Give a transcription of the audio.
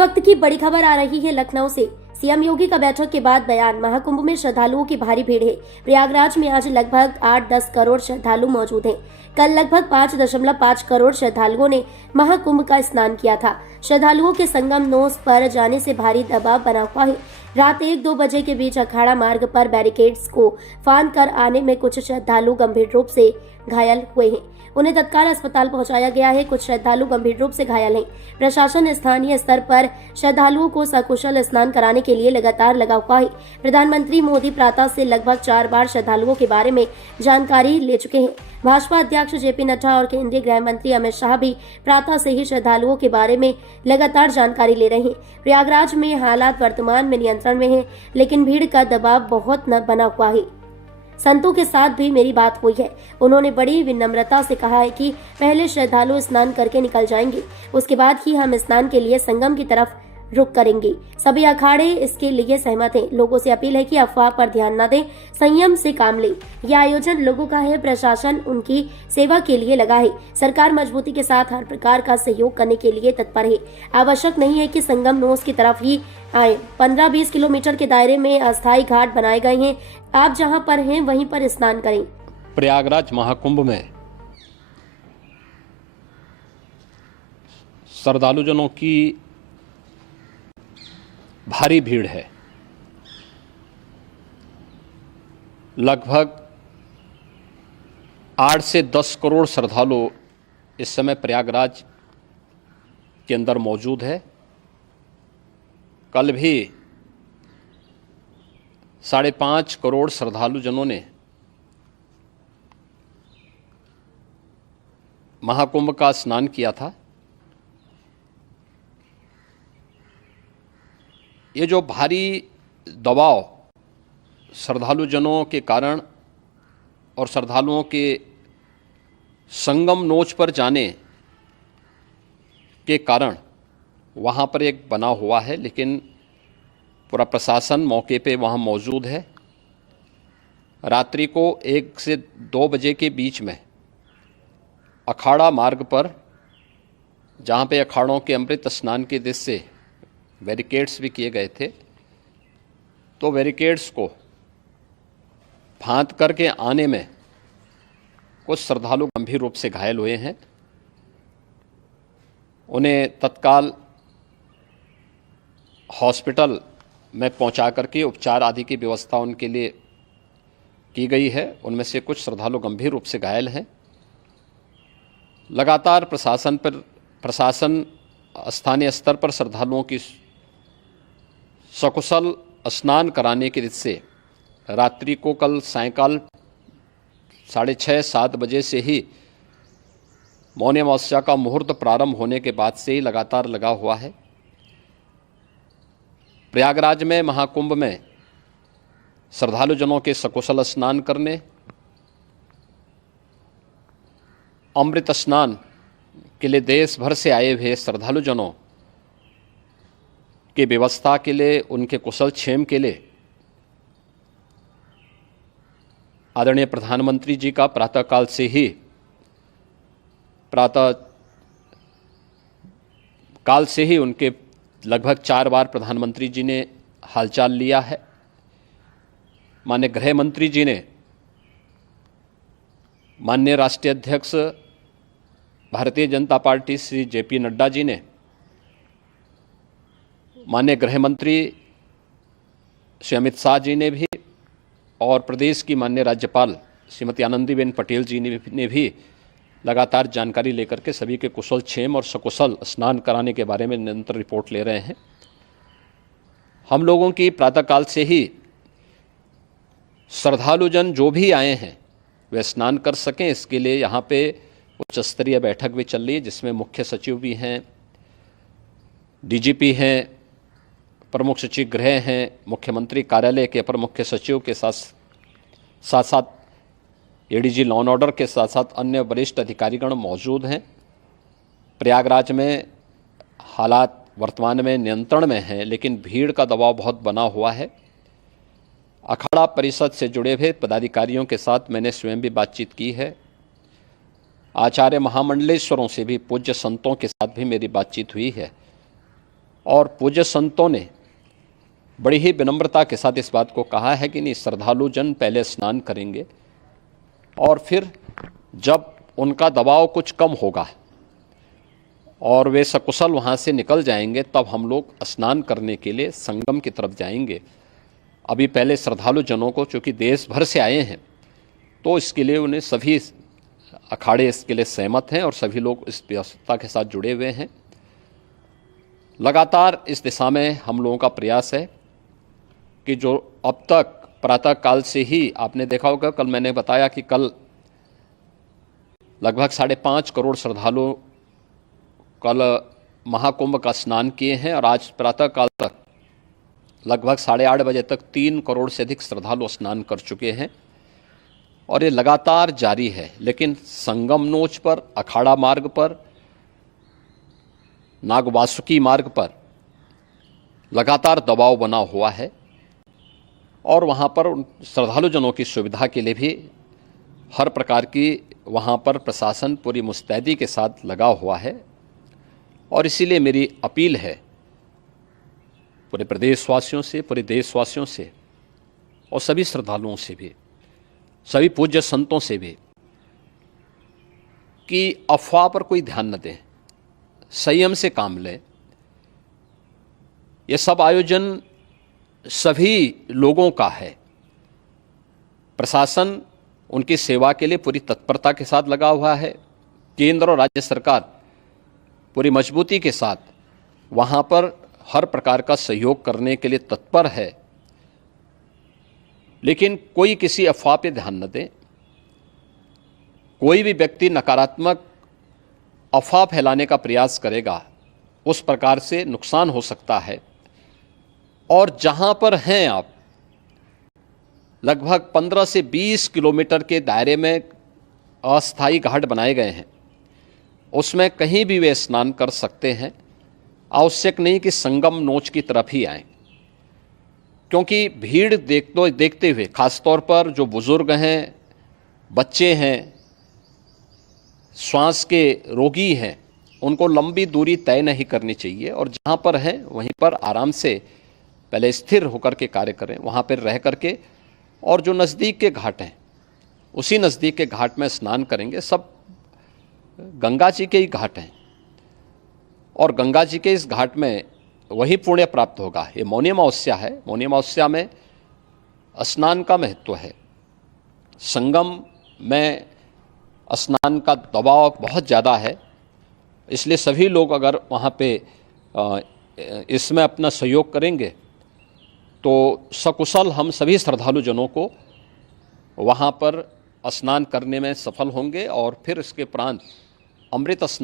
वक्त की बड़ी खबर आ रही है लखनऊ से। सीएम योगी का बैठक के बाद बयान। महाकुंभ में श्रद्धालुओं की भारी भीड़ है। प्रयागराज में आज लगभग 8-10 करोड़ श्रद्धालु मौजूद हैं। कल लगभग 5.5 करोड़ श्रद्धालुओं ने महाकुंभ का स्नान किया था। श्रद्धालुओं के संगम नोस पर जाने से भारी दबाव बना हुआ है। रात 1-2 बजे के बीच अखाड़ा मार्ग पर बैरिकेड्स को फांद कर आने में कुछ श्रद्धालु गंभीर रूप से घायल हुए हैं। उन्हें तत्काल अस्पताल पहुंचाया गया है। कुछ श्रद्धालु गंभीर रूप से घायल हैं। प्रशासन स्थानीय स्तर पर श्रद्धालुओं को सकुशल स्नान कराने के लिए लगातार लगा हुआ है। प्रधानमंत्री मोदी प्रातः से लगभग 4 बार श्रद्धालुओं के बारे में जानकारी ले चुके हैं। भाजपा अध्यक्ष जेपी नड्डा और केंद्रीय गृह मंत्री अमित शाह भी प्रातः से ही श्रद्धालुओं के बारे में लगातार जानकारी ले रहे हैं। प्रयागराज में हालात वर्तमान में नियंत्रण में है, लेकिन भीड़ का दबाव बहुत न बना हुआ है। संतों के साथ भी मेरी बात हुई है। उन्होंने बड़ी विनम्रता से कहा है कि पहले श्रद्धालु स्नान करके निकल जाएंगे, उसके बाद ही हम स्नान के लिए संगम की तरफ रुक करेंगे। सभी अखाड़े इसके लिए सहमत हैं। लोगों से अपील है कि अफवाह पर ध्यान न दें, संयम से काम लें। यह आयोजन लोगों का है, प्रशासन उनकी सेवा के लिए लगा है। सरकार मजबूती के साथ हर प्रकार का सहयोग करने के लिए तत्पर है। आवश्यक नहीं है कि संगम नोस की तरफ ही आए। 15-20 किलोमीटर के दायरे में अस्थायी घाट बनाए गए हैं। आप जहां पर हैं वहीं पर स्नान करें। प्रयागराज महाकुंभ में श्रद्धालुजनों की भारी भीड़ है। लगभग 8 से 10 करोड़ श्रद्धालु इस समय प्रयागराज के अंदर मौजूद है। कल भी 5.5 करोड़ श्रद्धालुजनों ने महाकुंभ का स्नान किया था। ये जो भारी दबाव श्रद्धालुजनों के कारण और श्रद्धालुओं के संगम नोच पर जाने के कारण वहाँ पर एक बना हुआ है, लेकिन पूरा प्रशासन मौके पे वहाँ मौजूद है। रात्रि को 1 से 2 बजे के बीच में अखाड़ा मार्ग पर, जहाँ पे अखाड़ों के अमृत स्नान के दृश्य से बैरिकेड्स भी किए गए थे, तो बैरिकेड्स को फांद करके आने में कुछ श्रद्धालु गंभीर रूप से घायल हुए हैं। उन्हें तत्काल हॉस्पिटल में पहुंचा करके उपचार आदि की व्यवस्था उनके लिए की गई है। उनमें से कुछ श्रद्धालु गंभीर रूप से घायल हैं। लगातार प्रशासन स्थानीय स्तर पर श्रद्धालुओं की सकुशल स्नान कराने के दृष्टि से रात्रि को कल सायंकाल 6:30-7 बजे से ही मौनी अमावस्या का मुहूर्त प्रारंभ होने के बाद से ही लगातार लगा हुआ है। प्रयागराज में महाकुंभ में श्रद्धालुजनों के सकुशल स्नान करने, अमृत स्नान के लिए देश भर से आए हुए श्रद्धालुजनों की व्यवस्था के लिए, उनके कुशल क्षेम के लिए आदरणीय प्रधानमंत्री जी का प्रातःकाल से ही उनके लगभग 4 बार प्रधानमंत्री जी ने हालचाल लिया है। माननीय गृह मंत्री जी ने, माननीय राष्ट्रीय अध्यक्ष भारतीय जनता पार्टी श्री जेपी नड्डा जी ने, माननीय गृह मंत्री श्री अमित शाह जी ने भी, और प्रदेश की माननीय राज्यपाल श्रीमती आनंदीबेन पटेल जी ने भी लगातार जानकारी लेकर के सभी के कुशल क्षेम और सकुशल स्नान कराने के बारे में निरंतर रिपोर्ट ले रहे हैं। हम लोगों की प्रातःकाल से ही श्रद्धालुजन जो भी आए हैं वे स्नान कर सकें, इसके लिए यहाँ पे उच्च स्तरीय बैठक भी चल रही है, जिसमें मुख्य सचिव भी हैं, डीजीपी हैं, प्रमुख सचिव गृह हैं, मुख्यमंत्री कार्यालय के अपर मुख्य सचिव के साथ साथ एडीजी लॉ एंड ऑर्डर के साथ साथ अन्य वरिष्ठ अधिकारीगण मौजूद हैं। प्रयागराज में हालात वर्तमान में नियंत्रण में हैं, लेकिन भीड़ का दबाव बहुत बना हुआ है। अखाड़ा परिषद से जुड़े हुए पदाधिकारियों के साथ मैंने स्वयं भी बातचीत की है। आचार्य महामंडलेश्वरों से भी, पूज्य संतों के साथ भी मेरी बातचीत हुई है। और पूज्य संतों ने बड़ी ही विनम्रता के साथ इस बात को कहा है कि नहीं, श्रद्धालु जन पहले स्नान करेंगे और फिर जब उनका दबाव कुछ कम होगा और वे सकुशल वहाँ से निकल जाएंगे तब हम लोग स्नान करने के लिए संगम की तरफ जाएंगे। अभी पहले श्रद्धालु जनों को, चूँकि देश भर से आए हैं, तो इसके लिए उन्हें सभी अखाड़े इसके लिए सहमत हैं और सभी लोग इस व्यवस्था के साथ जुड़े हुए हैं। लगातार इस दिशा में हम लोगों का प्रयास है कि जो अब तक प्रातः काल से ही आपने देखा होगा, कल मैंने बताया कि कल लगभग 5.5 करोड़ श्रद्धालु कल महाकुंभ का स्नान किए हैं और आज प्रातः काल तक लगभग 8:30 बजे तक 3 करोड़ से अधिक श्रद्धालु स्नान कर चुके हैं और ये लगातार जारी है। लेकिन संगम नोच पर, अखाड़ा मार्ग पर, नागवासुकी मार्ग पर लगातार दबाव बना हुआ है और वहाँ पर श्रद्धालु जनों की सुविधा के लिए भी हर प्रकार की वहाँ पर प्रशासन पूरी मुस्तैदी के साथ लगा हुआ है। और इसीलिए मेरी अपील है पूरे प्रदेशवासियों से, पूरे देशवासियों से और सभी श्रद्धालुओं से भी, सभी पूज्य संतों से भी कि अफवाह पर कोई ध्यान न दें, संयम से काम लें। ये सब आयोजन सभी लोगों का है। प्रशासन उनकी सेवा के लिए पूरी तत्परता के साथ लगा हुआ है। केंद्र और राज्य सरकार पूरी मजबूती के साथ वहाँ पर हर प्रकार का सहयोग करने के लिए तत्पर है। लेकिन कोई किसी अफवाह पे ध्यान न दें। कोई भी व्यक्ति नकारात्मक अफवाह फैलाने का प्रयास करेगा, उस प्रकार से नुकसान हो सकता है। और जहाँ पर हैं आप, लगभग 15 से 20 किलोमीटर के दायरे में अस्थायी घाट बनाए गए हैं, उसमें कहीं भी वे स्नान कर सकते हैं। आवश्यक नहीं कि संगम नोच की तरफ ही आएं, क्योंकि भीड़ देखते हुए, खासतौर पर जो बुजुर्ग हैं, बच्चे हैं, श्वास के रोगी हैं, उनको लंबी दूरी तय नहीं करनी चाहिए और जहाँ पर हैं वहीं पर आराम से पहले स्थिर होकर के कार्य करें, वहाँ पर रह करके। और जो नज़दीक के घाट हैं, उसी नज़दीक के घाट में स्नान करेंगे। सब गंगा जी के ही घाट हैं और गंगा जी के इस घाट में वही पुण्य प्राप्त होगा। ये मौनी अमावस्या है। मौनी अमावस्या में स्नान का महत्व है। संगम में स्नान का दबाव बहुत ज़्यादा है, इसलिए सभी लोग अगर वहाँ पे इसमें अपना सहयोग करेंगे तो सकुशल हम सभी श्रद्धालु जनों को वहाँ पर स्नान करने में सफल होंगे और फिर इसके उपरांत अमृत स्नान